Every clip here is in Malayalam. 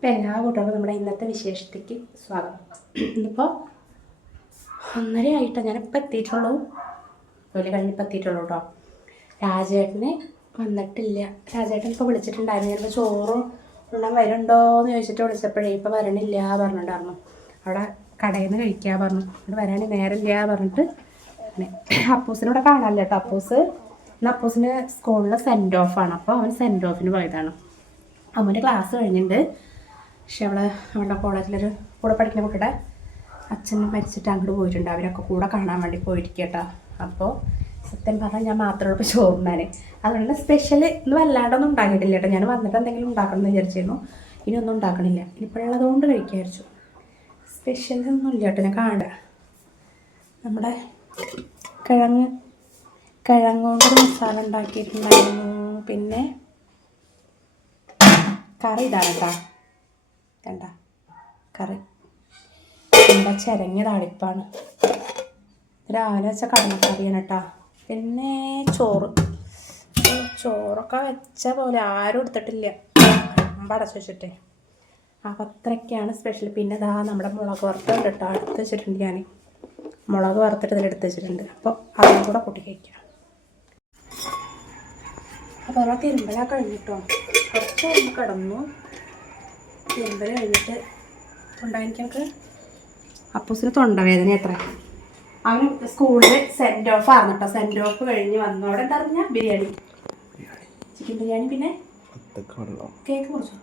അപ്പം എല്ലാ കൂട്ടുകാർക്കും നമ്മുടെ ഇന്നത്തെ വിശേഷത്തേക്ക് സ്വാഗതം. ഇന്നിപ്പോൾ ഒന്നര ആയിട്ടാണ് ഞാനിപ്പോൾ എത്തിയിട്ടുള്ളൂ. ജോലി കഴിഞ്ഞിപ്പോൾ എത്തിയിട്ടുള്ളൂ കേട്ടോ രാജേട്ടന് വന്നിട്ടില്ല. രാജേട്ടൻ ഇപ്പോൾ വിളിച്ചിട്ടുണ്ടായിരുന്നു. ഞാനിപ്പോൾ ചോറും ഉണ്ണാൻ വരുന്നുണ്ടോ എന്ന് ചോദിച്ചിട്ട് വിളിച്ചപ്പോഴേ ഇപ്പോൾ വരണില്ല പറഞ്ഞിട്ടുണ്ടായിരുന്നു. അവിടെ കടയിൽ നിന്ന് കഴിക്കാൻ പറഞ്ഞു. അവിടെ വരാണെങ്കിൽ നേരമില്ല പറഞ്ഞിട്ട് അപ്പൂസിനോടെ കാണാമല്ലോ കേട്ടോ അപ്പൂസ് ഇന്ന് അപ്പൂസിന് സ്കൂളിൽ സെൻഡ് ഓഫാണ് അപ്പോൾ അവൻ സെൻഡ് ഓഫിന് പോയതാണ്. അമ്മന്റെ ക്ലാസ് കഴിഞ്ഞിട്ടുണ്ട് പക്ഷെ അവൾ അവളുടെ കോളേജിലൊരു കൂടെ പഠിക്കുന്ന കുട്ടിയുടെ അച്ഛൻ മരിച്ചിട്ട് അങ്ങോട്ട് പോയിട്ടുണ്ട്. അവരൊക്കെ കൂടെ കാണാൻ വേണ്ടി പോയിരിക്കട്ടോ അപ്പോൾ സത്യം പറഞ്ഞാൽ ഞാൻ മാത്രമേ ഇപ്പോൾ ചോറിനാൻ അതുകൊണ്ട് സ്പെഷ്യൽ ഇന്ന് വല്ലാണ്ടൊന്നും ഉണ്ടാക്കിയിട്ടില്ല കേട്ടോ ഞാൻ വന്നിട്ട് എന്തെങ്കിലും ഉണ്ടാക്കണം എന്ന് വിചാരിച്ചിരുന്നു. ഇനി ഒന്നും ഉണ്ടാക്കണില്ല. ഇനിയിപ്പോഴുള്ളതുകൊണ്ട് കഴിക്കാതിരിച്ചു സ്പെഷ്യൽ ഒന്നും ഇല്ല കേട്ടോ ഞാൻ കാണുക നമ്മുടെ കിഴങ്ങ് കിഴങ്ങ് കൊണ്ട് മസാല ഉണ്ടാക്കിയിട്ടുണ്ടായിരുന്നു. പിന്നെ കറി ഇതാണ് കേട്ടോ കണ്ട. കറി. എന്താ ചിരങ്ങിയ താളിപ്പാണ്. രാവിലെ വെച്ച കടലക്കറിയാണ് കേട്ടോ പിന്നെ ചോറ്. ചോറൊക്കെ വെച്ച പോലെ ആരും എടുത്തിട്ടില്ല. അടച്ചു വെച്ചിട്ടേ. അപ്പം അത്രയ്ക്കാണ് സ്പെഷ്യൽ പിന്നെ ഇതാ നമ്മുടെ മുളക് വറുത്തത് കേട്ടോ. എടുത്ത് വെച്ചിട്ടുണ്ട് ഞാൻ മുളക് വറുത്തിട്ട് ഇതിൽ എടുത്ത് വെച്ചിട്ടുണ്ട്. അപ്പോൾ അതും കൂടെ കൂട്ടി കഴിക്കാം. അപ്പോൾ അവിടെ തിരുമ്പലാ കഴിഞ്ഞിട്ടോ? കുറച്ച് കിടന്നു. തിരുമ്പൽ കഴിഞ്ഞിട്ട് തൊണ്ടവേദനയ്ക്ക് അപ്പൂസിന് തൊണ്ടവേദന എത്ര അവന് സ്കൂളിൽ സെൻഡ് ഓഫ് ആയിരുന്നു കേട്ടോ സെൻഡ് ഓഫ് കഴിഞ്ഞ് വന്നോടെ എന്താ പറഞ്ഞാൽ ബിരിയാണി. ചിക്കൻ ബിരിയാണി പിന്നെ കേക്ക് കുറച്ചു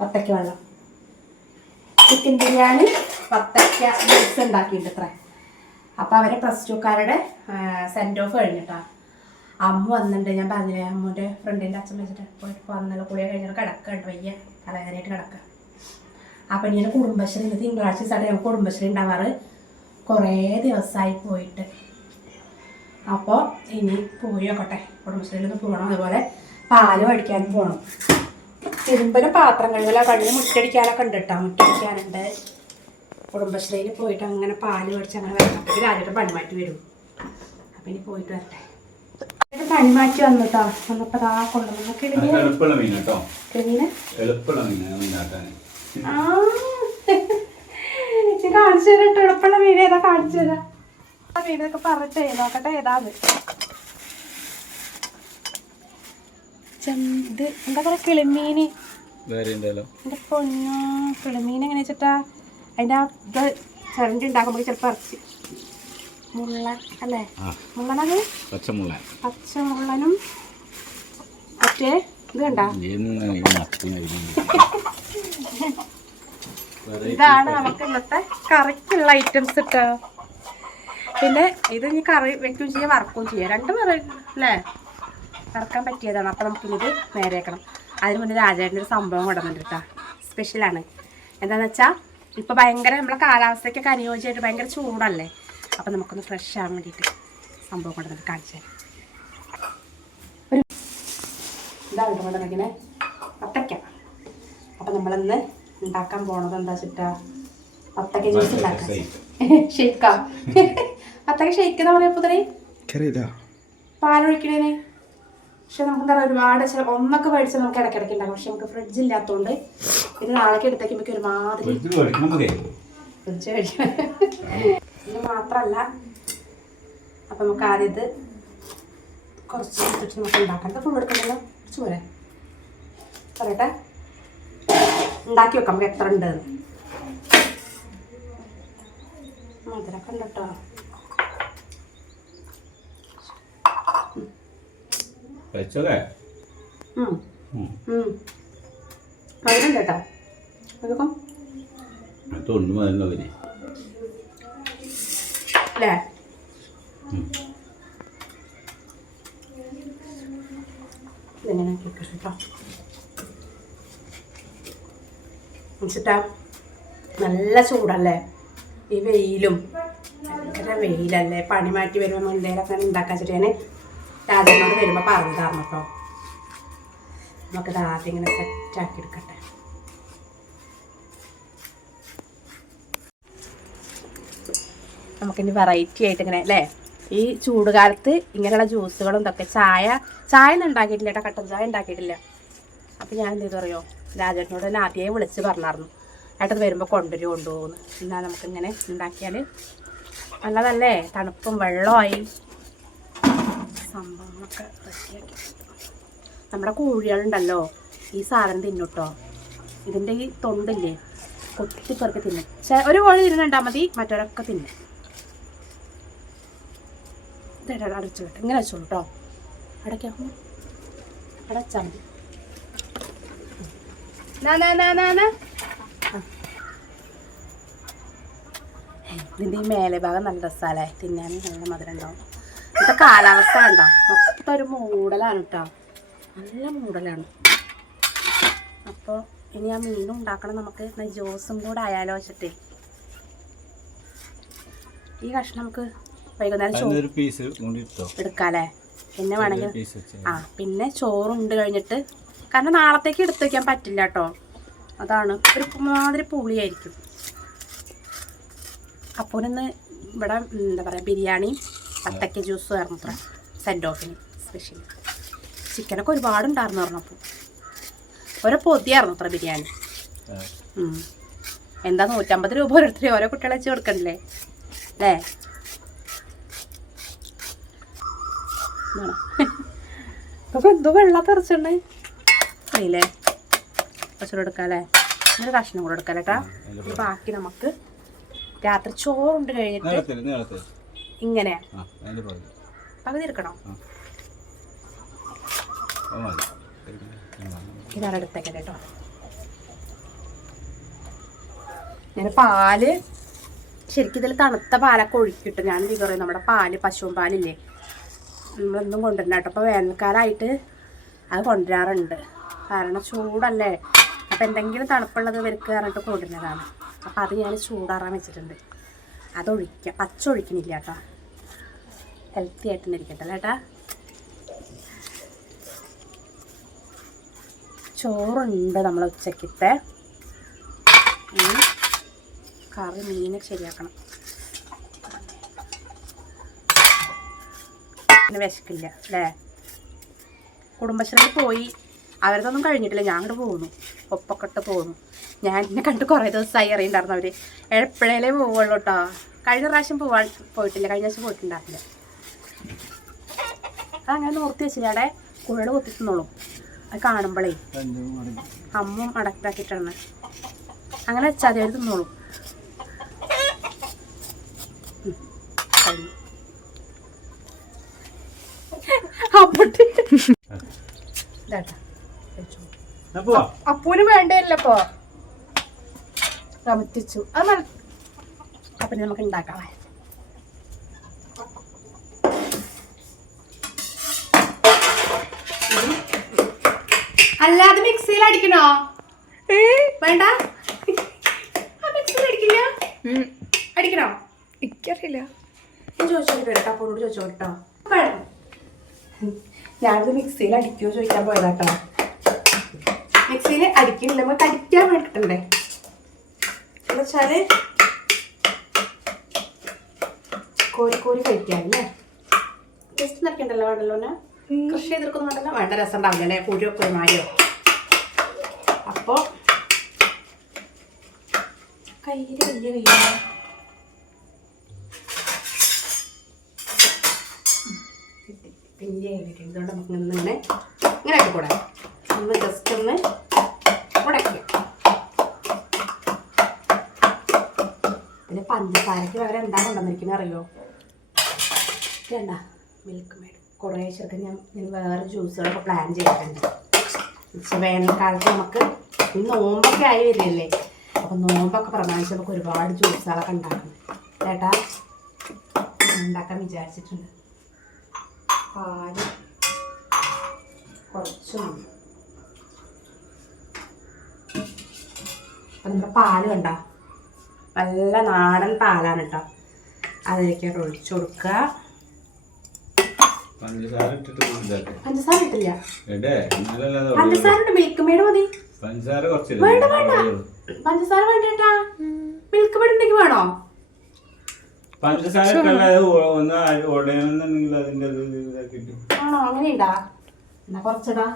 വത്തക്ക വെള്ളം. ചിക്കൻ ബിരിയാണി പത്തക്ക മിക്സ് ഉണ്ടാക്കിയിട്ടുണ്ട് അപ്പോൾ അവരെ പ്ലസ് ടുക്കാരുടെ സെൻഡ് ഓഫ് കഴിഞ്ഞിട്ടാ. അമ്മ വന്നിട്ടുണ്ട്. ഞാൻ പറഞ്ഞില്ലേ അമ്മൂന്റെ ഫ്രണ്ടിന്റെ അച്ഛൻ വെച്ചിട്ട് പോയിട്ട് വന്നല്ലോ. കുളിയെ കഴിഞ്ഞാൽ കിടക്കുന്നുണ്ട് വയ്യ. തലവേദനയായിട്ട് കിടക്കുക അപ്പം ഇങ്ങനെ കുടുംബശ്രീ തിങ്കളാഴ്ച ദിവസമാണ് കുടുംബശ്രീ ഉണ്ടാവാറ് കുറേ ദിവസമായി പോയിട്ട്. അപ്പോൾ ഇനി പോയി നോക്കട്ടെ. കുടുംബശ്രീയിലൊന്ന് പോകണം അതുപോലെ പാൽ മേടിക്കാനും പോകണം തിരുമ്പലും പാത്രം കഴുകലോ കഴിഞ്ഞ് മുറ്റടിക്കാനൊക്കെ ഉണ്ട് കേട്ടോ മുറ്റടിക്കാനുണ്ട്. കുടുംബശ്രീയിൽ പോയിട്ട് അങ്ങനെ പാൽ മേടിച്ച് അങ്ങനെ വരണം അപ്പോൾ രാജയുടെ പണി മാറ്റി വരും. അപ്പം ഇനി പോയിട്ട് വരട്ടെ. പണി മാറ്റി വന്നിട്ടോ? വന്നപ്പോൾ ആ കൊണ്ടുവന്നു. എളുപ്പമുള്ള മീൻ കേട്ടോ. എളുപ്പമുള്ള മീനാണ് ഇത് കാണിച്ചു തരാം എളുപ്പമുള്ള മീൻ ഏതാ കാണിച്ചു തരാം. ആ മീനൊക്കെ പറഞ്ഞിട്ടേ നോക്കട്ടെ ഏതാന്ന്? ചെന്ത് എന്താ പറയാ കിളിമീന്? വേറെ പൊന്നു കിളിമീൻ എങ്ങനെ വെച്ചിട്ടാ? അതിന്റെ ആ ഇത് ചരണ്ടി ഉണ്ടാക്കുമ്പോൾ ചിലപ്പോൾ ഇറച്ചി. മുള്ളൻ അല്ലേ? മുള്ളനത് പച്ചമുള്ള. പച്ചമുള്ളനും മറ്റേ ഇത് കണ്ടാ? ഇതാണ് നമുക്ക് ഇന്നത്തെ കറിക്കുള്ള ഐറ്റംസ് കേട്ടോ പിന്നെ ഇത് ഇനി കറി വെക്കുകയും ചെയ്യാം വറക്കുകയും ചെയ്യാം. രണ്ടും അല്ലേ? വറക്കാൻ പറ്റിയതാണ്. അപ്പം നമുക്കിത് നേരെയാക്കണം. അതിന് മുന്നേ രാജേട്ടന്റെ ഒരു സംഭവം കൊടുക്കുന്നുണ്ട് കേട്ടോ സ്പെഷ്യലാണ് എന്താണെന്ന് വെച്ചാൽ ഇപ്പോൾ ഭയങ്കര നമ്മളെ കാലാവസ്ഥയ്ക്കൊക്കെ അനുയോജ്യമായിട്ട് ഭയങ്കര ചൂടല്ലേ? അപ്പം നമുക്കൊന്ന് ഫ്രഷ് ആവാൻ വേണ്ടിയിട്ട് സംഭവം കൊണ്ട് നമുക്ക് കാണിച്ചു തരാം. ഒരു ഇതാണ് കേട്ടോ കൊണ്ടുവന്നിങ്ങനെ വത്തക്ക. അപ്പം നമ്മളിന്ന് ഉണ്ടാക്കാൻ പോണത് എന്താ വെച്ചിട്ടാ വത്തക്ക ജ്യൂസ് ഉണ്ടാക്കാം ഷെയ്ക്കാ വത്തക്ക ഷെയ്ക്ക് എന്ന് പറയുമ്പോൾ തന്നെ പാലൊഴിക്കണേനെ പക്ഷെ നമുക്ക് എന്താ പറയുക ഒരുപാട് ചില ഒന്നൊക്കെ മേടിച്ചാൽ നമുക്ക് ഇടയ്ക്കിടയ്ക്ക് ഉണ്ടാക്കാം. പക്ഷെ നമുക്ക് ഫ്രിഡ്ജ് ഇല്ലാത്തതുകൊണ്ട് ഇത് നാളേക്ക് എടുത്തേക്കുമ്പോൾ ഒരുമാതിരി ഫ്രിഡ്ജ് കഴിക്കണം ഇത് മാത്രമല്ല അപ്പം നമുക്ക് ആദ്യം ഇത് കുറച്ച് എടുത്തിട്ട് നമുക്ക് ഉണ്ടാക്കാം. ഫുൾ എടുക്കണ്ടല്ലോ? കുറച്ച് പോരെ. പറയട്ടെ. ഉണ്ടാക്കി വെക്കാം. നമുക്ക് എത്ര ഉണ്ട്? മധുരമൊക്കെ ഉണ്ട് കേട്ടോ. ഉം. മധുരം കേട്ടോ. അതൊക്കെ തൊണ്ണു മതിന്നതിന് അല്ലേ? നല്ല ചൂടല്ലേ? ഈ വെയിലും. ഭയങ്കര വെയിലല്ലേ? പണി മാറ്റി വരുമ്പോൾ എന്തെങ്കിലുമൊക്കെ ഉണ്ടാക്കാൻ വെച്ചിട്ട് ഞാൻ രാജനോട് വരുമ്പോൾ പറഞ്ഞു തരണം കേട്ടോ. നമുക്കിത് ആദ്യം ഇങ്ങനെ സെറ്റാക്കി എടുക്കട്ടെ. നമുക്കിനി വെറൈറ്റി ആയിട്ട് ഇങ്ങനെ അല്ലേ? ഈ ചൂടുകാലത്ത് ഇങ്ങനെയുള്ള ജ്യൂസുകളും ഇതൊക്കെ ചായ ചായ ഒന്നും ഉണ്ടാക്കിയിട്ടില്ല കേട്ടോ കട്ടൻ ചായ ഉണ്ടാക്കിയിട്ടില്ല. അപ്പം ഞാൻ എന്ത് അറിയോ? രാജേട്ടനോട് തന്നെ ആദ്യമേ വിളിച്ച് പറഞ്ഞായിരുന്നു. ഏട്ടത് വരുമ്പോൾ കൊണ്ടുവരും കൊണ്ടുപോകുന്നു എന്നാൽ നമുക്കിങ്ങനെ ഉണ്ടാക്കിയാൽ നല്ലതല്ലേ? തണുപ്പും വെള്ളമായി സംഭവങ്ങളൊക്കെ റെഡിയാക്കി നമ്മുടെ കോഴികളുണ്ടല്ലോ ഈ സാധനം തിന്നുട്ടോ ഇതിന്റെ ഈ തൊണ്ടില്ലേ കൊത്തി പെറുക്കി തിന്നും ഒരു കോഴി തിന്നുണ്ടാൽ മതി മറ്റൊരൊക്കെ തിന്നും. ഇതേടാ അടച്ചു കേട്ടോ ഇങ്ങനെ വെച്ചോളൂ കേട്ടോ അടയ്ക്കാം അടച്ചാൽ മതി. ഇതിന്റെ ഈ മേലെ ഭാഗം നല്ല രസാലേ തിന്നാൻ നല്ല മധുരം ഉണ്ടാവും. ഇന്നത്തെ കാലാവസ്ഥ കണ്ടോ? മൊത്തം ഒരു മൂടലാണ് കേട്ടോ നല്ല മൂടലാണ്. അപ്പോൾ ഇനി ആ മീനും ഉണ്ടാക്കണം നമുക്ക്. ജ്യൂസും കൂടെ ആയാലോ വെച്ചിട്ടേ ഈ കഷ്ണം നമുക്ക് വൈകുന്നേരം പീസ് എടുക്കാല്ലേ? പിന്നെ വേണമെങ്കിൽ ആ പിന്നെ ചോറുണ്ട് കഴിഞ്ഞിട്ട് കാരണം നാളത്തേക്ക് എടുത്തു വെക്കാൻ പറ്റില്ല കേട്ടോ. അതാണ് ഒരു മാതിരി പുളിയായിരിക്കും. അപ്പോനിന്ന് ഇവിടെ ഉം, എന്താ പറയുക ബിരിയാണി പത്തക്ക ജ്യൂസ് ആയിരുന്നു അത്ര. സെൻഡ് ഓഫിന് സ്പെഷ്യൽ ചിക്കനൊക്കെ ഒരുപാടുണ്ടായിരുന്നു പറഞ്ഞപ്പോൾ ഓരോ പൊതിയായിരുന്നു അത്ര ബിരിയാണി. എന്താ നൂറ്റമ്പത് രൂപ ഓരോരുത്തരും ഓരോ കുട്ടികളെ വെച്ച് കൊടുക്കണ്ടല്ലേ? അല്ലേ? അപ്പൊ എന്തോ വെള്ളം തെറിച്ചണ്ട് അറിയില്ലേ? കുറച്ചുകൂടെ എടുക്കാല്ലേ? ഒരു കഷ്ണം കൂടെ എടുക്കാം കേട്ടാ ഇത് ബാക്കി നമുക്ക് രാത്രി ചോറുണ്ട് കഴിഞ്ഞിട്ട് ഇങ്ങനെ. പകുതി എടുക്കണോ? ഇതാണ് എടുത്തേക്കല്ലേ കേട്ടോ. ഞാൻ പാൽ ശരിക്കും ഇതിൽ തണുത്ത പാലൊക്കെ ഒഴുക്കിട്ട് ഞാൻ ഇത് പറയും നമ്മുടെ പാൽ പശുവും പാലില്ലേ? നമ്മളെന്നും കൊണ്ടുവരണം കേട്ടോ. അപ്പോൾ വേനൽക്കാലമായിട്ട് അത് കൊണ്ടുവരാറുണ്ട്. കാരണം ചൂടല്ലേ. അപ്പോൾ എന്തെങ്കിലും തണുപ്പുള്ളത് ഇവർക്ക് പറഞ്ഞിട്ട് കൊണ്ടുവരുന്നതാണ് അപ്പോൾ അത് ഞാൻ ചൂടാറാൻ വെച്ചിട്ടുണ്ട്. അത് ഒഴിക്കാം പച്ച ഒഴിക്കണില്ല കേട്ടോ. ഹെൽത്തി ആയിട്ട് ഇരിക്കട്ടെ കേട്ടാ ചോറുണ്ട് നമ്മൾ ഉച്ചക്കത്തെ. കറി മീനെ ശരിയാക്കണം. പിന്നെ വിശക്കില്ല അല്ലേ? കുടുംബശ്രീയിൽ പോയി. അവരതൊന്നും കഴിഞ്ഞിട്ടില്ല. ഞാൻ അങ്ങോട്ട് പോകുന്നു ഒപ്പൊക്കെ ഇട്ട് പോകുന്നു ഞാൻ എന്നെ കണ്ട് കുറേ ദിവസമായി അറിയണ്ടായിരുന്നു അവർ എപ്പോഴേലേ പോവുള്ളൂ കേട്ടോ കഴിഞ്ഞ പ്രാവശ്യം പോവാൻ പോയിട്ടില്ല. കഴിഞ്ഞ പ്രാവശ്യം പോയിട്ടുണ്ടായിരുന്നില്ല. അതങ്ങനെ ഓർത്തി വെച്ചില്ല അവിടെ കുഴൽ കുത്തി തിന്നോളും അത് കാണുമ്പോഴേ അമ്മും അടക്കാക്കിയിട്ടാണ് അങ്ങനെ വെച്ചാൽ അവർ തിന്നോളും ഉം, കഴിഞ്ഞു. പോവാ. അപ്പൂന് വേണ്ടല്ലോ പ്രവർത്തിച്ചു അത് നല്ല അപ്പൊ നമുക്ക് ഉണ്ടാക്കാം അല്ലാതെ മിക്സിയിൽ അടിക്കണോ? വേണ്ട. ആ മിക്സിയിൽ അടിക്കില്ല? അടിക്കണോ? എനിക്കറിയില്ല. ചോദിച്ചോട്ട് അപ്പോഴോട് ചോദിച്ചോട്ടോ ഞാനത് മിക്സിയിൽ അടിക്കുമോ ചോദിക്കാൻ പോയതാക്കണം മിക്സിയിൽ അടിക്കില്ല നമുക്ക് അടിക്കാൻ വേണ്ടിട്ടുണ്ടേ എന്ന് വെച്ചാൽ കോരി കോരി കഴിക്കാനല്ലേ ജസ്റ്റ് നിറക്കണ്ടല്ലോ വേണ്ടല്ലോ കൃഷി ചെയ്തെടുക്കുന്ന വേണ്ടല്ലോ വേണ്ട രസം ഉണ്ടാവില്ല അല്ലേ? കുഴിയോ കുഴിമാരിയോ അപ്പോ കയ്യിൽ വലിയ കയ്യോ. വലിയ കയ്യിലേക്ക് ഇതുകൊണ്ട് ഇങ്ങനെ ഇങ്ങനെ ആക്കി കൂടാ ഒന്ന് ജസ്റ്റ് ഒന്ന് ഉടക്കുക പിന്നെ പഞ്ചസാരയ്ക്ക് പകരം എന്താ കൊണ്ടുവന്നിരിക്കുന്നത് അറിയോ? വേണ്ട മിൽക്ക് മേഡ് കുറേ ചെറുക്കൻ ഞാൻ വേറെ ജ്യൂസുകളൊക്കെ പ്ലാൻ ചെയ്തിട്ടുണ്ട്. പക്ഷെ വേനൽക്കാലത്ത് നമുക്ക് ഈ നോമ്പൊക്കെ ആയി വരില്ലേ അപ്പം നോമ്പൊക്കെ പ്രമാണിച്ച് നമുക്ക് ഒരുപാട് ജ്യൂസുകളൊക്കെ ഉണ്ടാക്കണം. ചേട്ടാ ഉണ്ടാക്കാൻ വിചാരിച്ചിട്ടുണ്ട്. പാൽ കുറച്ച് മതി. അപ്പം നമ്മുടെ പാൽ കണ്ട? നല്ല നാടൻ പാലാണ് കേട്ടോ അതിലേക്ക് ഒഴിച്ചു കൊടുക്കുക പഞ്ചസാര ഇട്ടില്ല? പഞ്ചസാര മിൽക്ക് മതി. പഞ്ചസാര വേണ്ട വേണ്ട. പഞ്ചസാര വേണ്ടേട്ടാ. മിൽക്ക് ഉണ്ടെങ്കിൽ വേണോ? പഞ്ചസാര ഒന്ന് ഉടയണമെന്നുണ്ടെങ്കിൽ അതിന്റെ ഇത് ഇതാക്കിയിട്ട് ആണോ? അങ്ങനെയുണ്ടാ? എന്നാ കുറച്ചിടാ.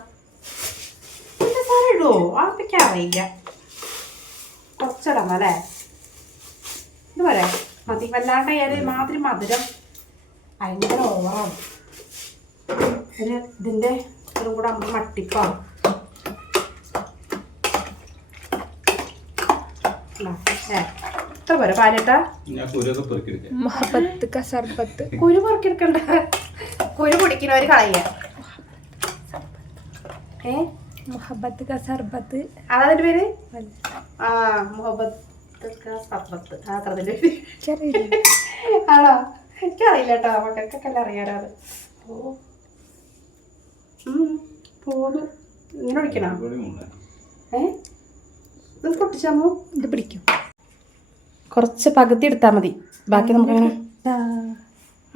പഞ്ചസാര ഇടുവോ? അതൊക്കെ അറിയില്ല. കുറച്ചിടാം അല്ലേ? ഇത് പോരെ. മതി. വല്ലാണ്ട് ഏത് മാതിരി മധുരം. ഭയങ്കര ഓവറാണ്. ഒരു ഇതിന്റെ ഇതും കൂടെ ആകുമ്പോൾ മട്ടിപ്പാണ് ഏ, ഇത്ര പോരെ? പാലിട്ടാ മഹബത്ത് കസർബത്ത് കുരു പൊറുക്കിയെടുക്കണ്ട. കുരു പൊടിക്കണവര് കളയ. മുഹബത്ത് കസർബത്ത് അതാതിന്റെ പേര്? ആ മുഹബത്ത് കസർബത്ത് അത്ര പേര് ആണോ? എനിക്കറിയില്ല കേട്ടോ. മക്കൾക്കൊക്കെ എല്ലാം അറിയാലോ അത്. പോന്നു. ഇങ്ങനെ ഒഴിക്കണോ ഏ? ഇത് പൊട്ടിച്ചാമോ ഇത് പിടിക്കും. കുറച്ച് പകുതി എടുത്താൽ മതി. ബാക്കി നമുക്കങ്ങനെ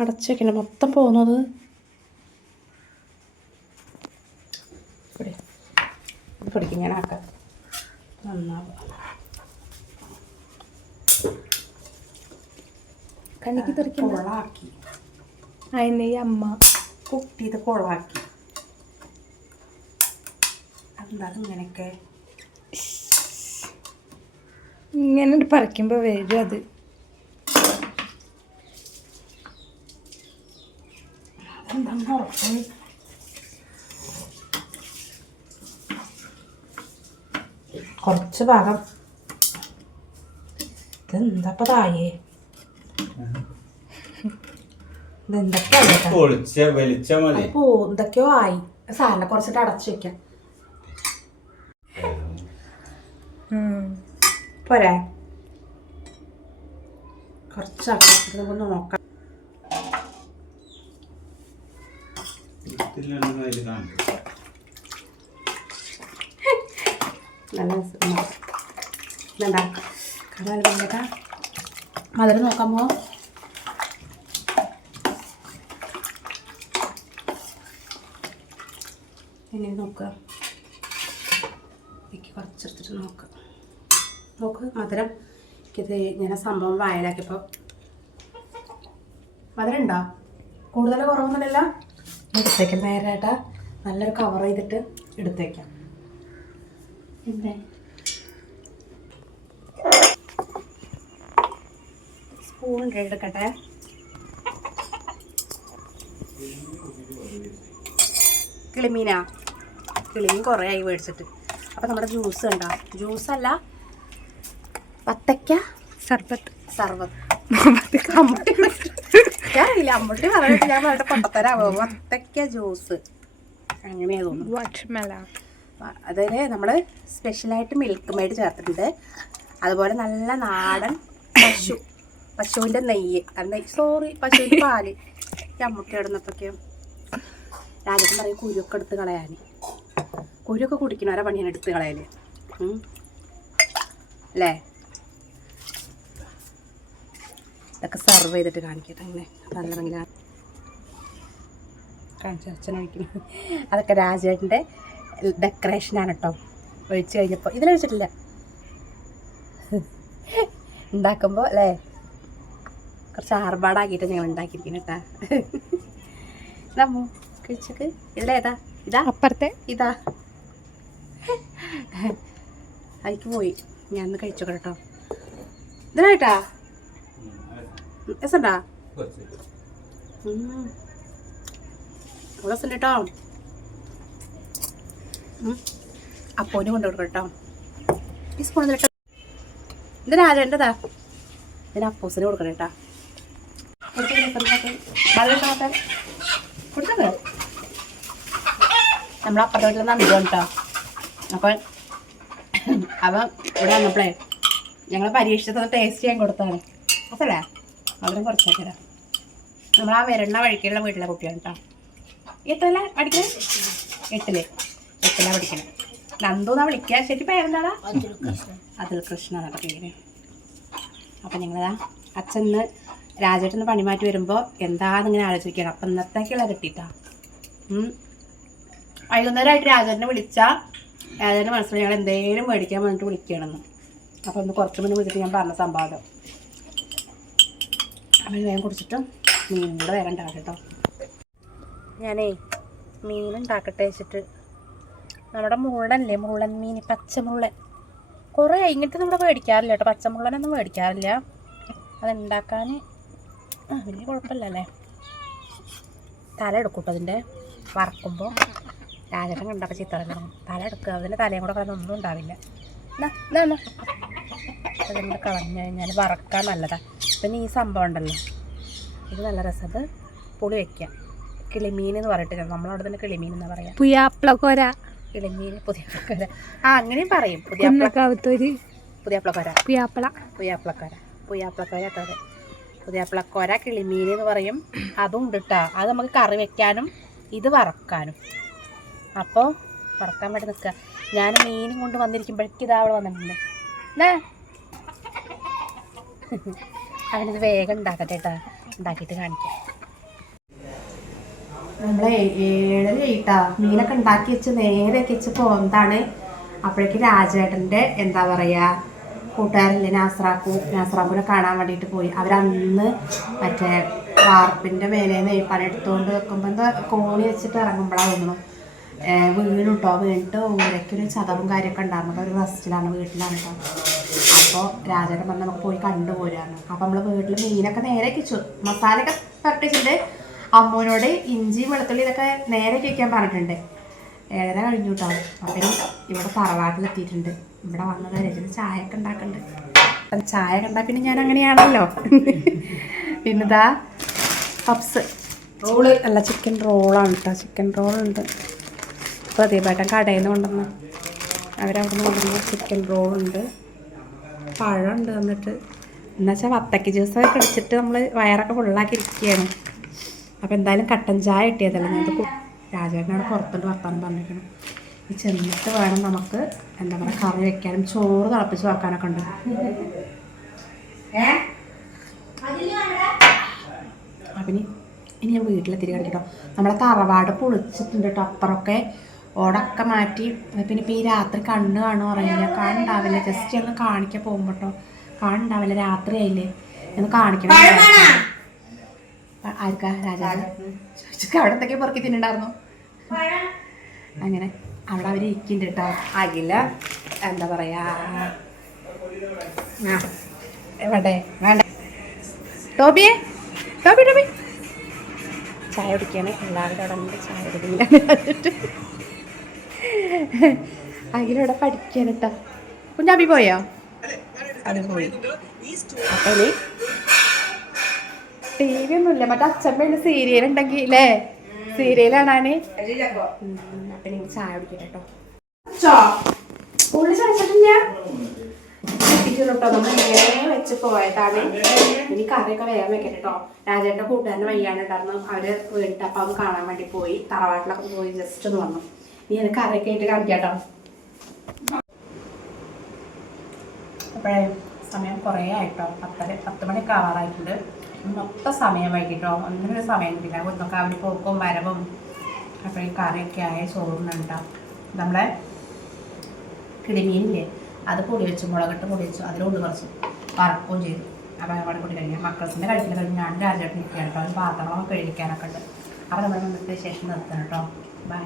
അടച്ചു വെക്കണ്ട. മൊത്തം പോകുന്നത് പിടിക്കും ഞാൻ ആക്കാം. നന്നാവും. കണിക്ക് തെറിക്കും കൊളാക്കി. അതിനെ അമ്മ കുട്ടിയത് കൊളാക്കി. എന്താ ഇങ്ങനെയൊക്കെ? ഇങ്ങനെ പറിക്കുമ്പോൾ വരും അത്. കുറച്ച് ഭാഗം. ഇതെന്താ തായേ? എന്തൊക്കെയോ ആയി. സാറിനെ കുറച്ചിട്ട് അടച്ചു വെക്കാം. പോരെ? കുറച്ച് നമുക്കൊന്ന് നോക്കാം. നല്ല കടാൽ വേണ്ടട്ടാ മധുരം നോക്കാമോ എങ്ങനെ നോക്കുക എനിക്ക് കുറച്ചെടുത്തിട്ട് നോക്കാം. നോക്ക് മധുരം. എനിക്കിത് ഇങ്ങനെ സംഭവം വായലാക്കിയപ്പോൾ മധുരം ഉണ്ടോ കൂടുതൽ കുറവൊന്നുമില്ല എടുത്തേക്കാം നേരായിട്ട്. നല്ലൊരു കവർ ചെയ്തിട്ട് എടുത്തേക്കാം. എന്തേ സ്പൂൺ എടുക്കട്ടെ. കിളിമീനാ. കിളിമീൻ കുറേ ആയി മേടിച്ചിട്ട്. അപ്പം നമ്മുടെ ജ്യൂസ് ഉണ്ടോ ജ്യൂസല്ല വത്തക്ക സർബത്ത്. സർബത്ത്. അമ്മട്ടി അറിയില്ല അമ്മട്ടി പറഞ്ഞിട്ട് ഞാൻ പൊട്ടത്തരാവോ? ജ്യൂസ്. അങ്ങനെയാ തോന്നുന്നു. അതിൽ നമ്മൾ സ്പെഷ്യലായിട്ട് മിൽക്ക് മെയ്ഡ് ചേർത്തിട്ടുണ്ട്. അതുപോലെ നല്ല നാടൻ പശു. പശുവിന്റെ നെയ്യ്. സോറി പശുവിന്റെ പാൽ. ചമ്മുട്ടി ഇടുന്നപ്പോഴൊക്കെ രാജൻ പറയും കുരുവൊക്കെ എടുത്ത് കളയാൻ കുരുവൊക്കെ കുടിക്കണവരെ പണിയാണ് എടുത്ത് കളയാൽ. ഉം. അല്ലേ? ഇതൊക്കെ സെർവ് ചെയ്തിട്ട് കാണിക്കട്ടെ അങ്ങനെ നല്ലിറങ്ങി കാണിച്ചു അച്ഛനൊഴിക്കുന്നു അതൊക്കെ രാജേട്ടന്റെ ഡെക്കറേഷനാണ് കേട്ടോ ഒഴിച്ചു കഴിഞ്ഞപ്പോൾ ഇതിലൊഴിച്ചിട്ടില്ല ഉണ്ടാക്കുമ്പോൾ അല്ലേ? കുറച്ച് ആർഭാടാക്കിയിട്ട് ഞങ്ങൾ ഉണ്ടാക്കിയിരിക്കുന്നു കേട്ടാ ഇതാമോ കഴിച്ചക്ക്. ഇതിലേതാ ഇതാ? അപ്പുറത്തെ? ഇതാ. അതിക്ക് പോയി. ഞാൻ ഒന്ന് കഴിച്ചോട്ടെ കേട്ടോ ഇതിനായിട്ടാ രസണ്ടാ രസം കേട്ടോ അപ്പോന് കൊണ്ടു കേട്ടോ ഈ സ്പൂൺ കേട്ടോ. ഇത് രാജേണ്ടതാ ഇതിന് അപ്പോസിന് കൊടുക്കണം കേട്ടാ കൊടുക്കണ്ടേ നമ്മളപ്പുറത്തെ വീട്ടിൽ നന്ദി കേട്ടോ അപ്പം ഇവിടെ വന്നപ്പോഴേ ഞങ്ങൾ പരീക്ഷിച്ചത് ടേസ്റ്റ് ചെയ്യാൻ കൊടുത്താണ് അതല്ലേ കുറച്ചാക്കി തരാം നമ്മൾ ആ വരണ്ട വഴിക്കുള്ള വീട്ടിലെ കുട്ടിയാണ് കേട്ടോ. എത്രല്ല പഠിക്കണേ? എട്ടിൽ. എട്ടിലാ പഠിക്കണേ. നന്ദൂന്നാ വിളിക്കുക ശരി പേരെന്താടാ? അതിൽ കൃഷ്ണ എന്നാ പേര്. അപ്പം ഞങ്ങളതാ അച്ഛൻ ഇന്ന് രാജേട്ടന് പണിമാറ്റി വരുമ്പോൾ എന്താന്നിങ്ങനെ ആലോചിക്കണം. അപ്പം ഇന്നത്തേക്കുള്ള കിട്ടിയിട്ടാ. വൈകുന്നേരമായിട്ട് രാജേട്ടനെ വിളിച്ചാൽ രാജേട്ടന്റെ മനസ്സിൽ ഞങ്ങൾ എന്തേലും മേടിക്കാൻ വേണ്ടിയിട്ട് വിളിക്കണമെന്ന്. അപ്പോൾ ഒന്ന് കുറച്ച് മുന്നേ വിളിച്ചിട്ട് ഞാൻ പറഞ്ഞ സംഭവം അപ്പം വേഗം കുടിച്ചിട്ട്. മീനും കൂടെ വേഗം ഉണ്ടാക്കട്ടോ കേട്ടോ. ഞാനേ മീൻ ഉണ്ടാക്കട്ടെ വെച്ചിട്ട്. നമ്മുടെ മുള്ളല്ലേ മുള്ളൻ മീൻ പച്ചമുള്ളൻ. കുറേ ഇങ്ങനത്തെ നമ്മുടെ മേടിക്കാറില്ല കേട്ടോ. പച്ചമുള്ളനൊന്നും മേടിക്കാറില്ല. അതുണ്ടാക്കാൻ വലിയ കുഴപ്പമില്ലല്ലേ? തല എടുക്കും കേട്ടോ അതിന്റെ. വറക്കുമ്പോൾ രാജേട്ടൻ കണ്ടപ്പോൾ ചിത്രം തല എടുക്കുക. അതിന്റെ തലയും കൂടെ കിടന്നൊന്നും ഉണ്ടാവില്ല. എന്നാ എന്നാ അതിന്റെ കളഞ്ഞു കഴിഞ്ഞാൽ വറക്കാൻ നല്ലതാണ് പിന്നെ ഈ സംഭവം ഉണ്ടല്ലോ. ഇത് നല്ല രസം. പുളി വെക്കാം കിളിമീൻ എന്ന് പറഞ്ഞിട്ട് നമ്മളവിടെ തന്നെ കിളിമീൻ എന്ന് പറയാം. പുയാപ്ലക്കോര കിളിമീൻ പുതിയപ്ലക്കോര ആ അങ്ങനെയും പറയും. പുതിയ പുതിയപ്ലക്കോര പുയാപ്ല. പുയാപ്ലക്കോര പുയാപ്ലക്കോര അതെ. പുതിയാപ്പിളക്കോര കിളിമീൻ എന്ന് പറയും. അതും ഉണ്ട് കേട്ടോ അത് നമുക്ക് കറി വെക്കാനും ഇത് വറക്കാനും. അപ്പോൾ വറക്കാൻ വേണ്ടി നിൽക്കുക. ഞാൻ മീനും കൊണ്ട് വന്നിരിക്കുമ്പോഴേക്കും ഇതാ അവിടെ വന്നിട്ടുണ്ട്. എന്നാ അവനിത് വേഗം ഉണ്ടാക്കട്ടെ കേട്ടോ ഉണ്ടാക്കിയിട്ട് കാണിക്കാം. നമ്മളെ ഏഴര ഇട്ടാ മീനൊക്കെ ഉണ്ടാക്കി വെച്ച് നേരെ വെച്ച് പോകുന്നതാണ് അപ്പോഴേക്ക് രാജേട്ടന്റെ എന്താ പറയുക കൂട്ടുകാരില്ലേ നാസ്രാക്കു നാസ്രാക്കുനെ കാണാൻ വേണ്ടിയിട്ട് പോയി. അവരന്ന് മറ്റേ വാർപ്പിന്റെ മേലെ നെയ്പ്പാൻ എടുത്തുകൊണ്ട് വെക്കുമ്പോൾ എന്താ കോണി വെച്ചിട്ട് ഇറങ്ങുമ്പോഴാണ് തോന്നുന്നു വീണു കേട്ടോ വീണിട്ട് ഊരയ്ക്കൊരു ചതവും കാര്യമൊക്കെ ഉണ്ടായിരുന്നു ഒരു റെസ്റ്റിലാണ് വീട്ടിലാണ് കേട്ടോ അപ്പോൾ രാജേട്ടൻ പറഞ്ഞ നമുക്ക് പോയി കണ്ടുപോരാണ് അപ്പോൾ നമ്മൾ വീട്ടിൽ മീനൊക്കെ നേരെ വെച്ചു. മസാലയൊക്കെ പറഞ്ഞിട്ടുണ്ട് അമ്മൂനോട് ഇഞ്ചി വെളുത്തുള്ളി ഇതൊക്കെ നേരെ കഴിക്കാൻ പറഞ്ഞിട്ടുണ്ട്. ഏഴര കഴിഞ്ഞു കേട്ടോ അപ്പം ഇവിടെ തറവാട്ടിലെത്തിയിട്ടുണ്ട്. ഇവിടെ വന്നത് രചന ചായ ഒക്കെ ഉണ്ടാക്കുന്നുണ്ട് അപ്പം ചായ കണ്ടാൽ പിന്നെ ഞാൻ അങ്ങനെയാണല്ലോ. പിന്നെതാ പപ്സ്. റോൾ. അല്ല ചിക്കൻ റോളാണ് കേട്ടോ ചിക്കൻ റോളുണ്ട്. പ്രദീപേട്ടൻ കടയിൽ നിന്ന് കൊണ്ടുവന്ന അവരവിടെ നിന്ന് കൊണ്ടുവന്ന ചിക്കൻ റോളുണ്ട്. പഴമുണ്ട് എന്നിട്ട് എന്നുവെച്ചാൽ വത്തക്ക ജ്യൂസൊക്കെ കുടിച്ചിട്ട് നമ്മൾ വയറൊക്കെ ഫുള്ളാക്കി ഇരിക്കുകയാണ് അപ്പോൾ എന്തായാലും കട്ടൻ ചായ കിട്ടിയതല്ല? ഞങ്ങൾക്ക് രാജേട്ടനാണ് പുറത്തോട്ട് വർത്താനം പറഞ്ഞിരിക്കണം ഈ ചെന്നിട്ട് വേണം നമുക്ക് എന്താ പറയുക കറി വെക്കാനും. ചോറ് തിളപ്പിച്ച് വെക്കാനൊക്കെ ഉണ്ട്. അപ്പം ഇനി ഞാൻ വീട്ടിലെത്തിരി കളിക്കട്ടോ നമ്മളെ തറവാട് പൊളിച്ചിട്ടുണ്ട് കേട്ടോ അപ്പുറമൊക്കെ ഓടൊക്കെ മാറ്റി. പിന്നെ ഇപ്പം ഈ രാത്രി കണ്ണ് കാണുമോ അറിയില്ല കാണുണ്ടാവില്ല. ജസ്റ്റ് ഒന്ന് കാണിക്കാൻ പോകുമ്പോൾ കേട്ടോ കാണുണ്ടാവില്ല. രാത്രി ആയില്ലേ. ഒന്ന് കാണിക്കണം. ആർക്കാ? രാജാ ചോദിച്ചു അവിടെ എന്തൊക്കെ പുറക്കി തിന്നുണ്ടായിരുന്നു. അങ്ങനെ അവിടെ അവർ ഇരിക്കുന്നുണ്ട് കേട്ടോ അഖില എന്താ പറയാ? എവിടെ വേണ്ട? ടോബിയെ? Toby Toby. ചായ കുടിക്കുകയാണ് എല്ലാവരും അവിടെ ചായ കുടിക്കില്ല അഖിലവിടെ പഠിക്കാൻ കേട്ടോ കുഞ്ഞാബി പോയോ അത് പോയി. അപ്പം ടി വി ഒന്നുമില്ല. മറ്റേ അച്ഛമ്മ സീരിയൽ ഉണ്ടെങ്കിൽ അല്ലേ സീരിയൽ കാണാന് അപ്പം നിങ്ങൾ ചായ കുടിക്കട്ടെ കേട്ടോ. ഉള്ളി ചതച്ചിട്ടില്ല? കേട്ടോ നമ്മൾ നേരെ വെച്ച് പോയതാണ്. ഇനി കറിയൊക്കെ വേഗം വെക്കട്ടെ കേട്ടോ. രാജേട്ടന്റെ കൂട്ടുകാരന് വയ്യാണ്ടായിരുന്നു. അവർ വീട്ടിൽ അപ്പം അവൻ കാണാൻ വേണ്ടി പോയി. തറവാട്ടിലൊക്കെ പോയി. ജസ്റ്റ് ഒന്ന് വന്നു. ഇനി അത് കറിയൊക്കെ ആയിട്ട് കാണിക്കാട്ടോ. അപ്പോഴേ സമയം കുറേ ആയിട്ടോ. പത്തര പത്ത് മണിയൊക്കെ ആവാറായിട്ടുണ്ട്. മൊത്തം സമയം വൈകിട്ടോ. ഒന്നിനൊരു സമയം കിട്ടില്ല ഒന്നൊക്കെ അവർ പോക്കും വരവും അപ്പോൾ ഈ കറിയൊക്കെ ആയ ചോറിനുണ്ടാവും നമ്മളെ കിളിമീനില്ലേ അത് പൊടി വെച്ചു മുളകിട്ട് പൊടി വെച്ചു അതിലോട്ട് കുറച്ച് വറക്കുകയും ചെയ്തു. അപ്പോൾ അവിടെ കൂടി കഴിക്കാം. മക്കൾസിന്റെ കഴിക്കുന്ന കഴിഞ്ഞ് ഞാൻ രാജായിട്ട് നിൽക്കുകയാണ് കേട്ടോ. പാത്രങ്ങളൊക്കെ കഴിക്കാനൊക്കെ ഉണ്ട്. അപ്പോൾ നമ്മൾ ഇന്നത്തെ ശേഷം നിർത്തണം കേട്ടോ. ബൈ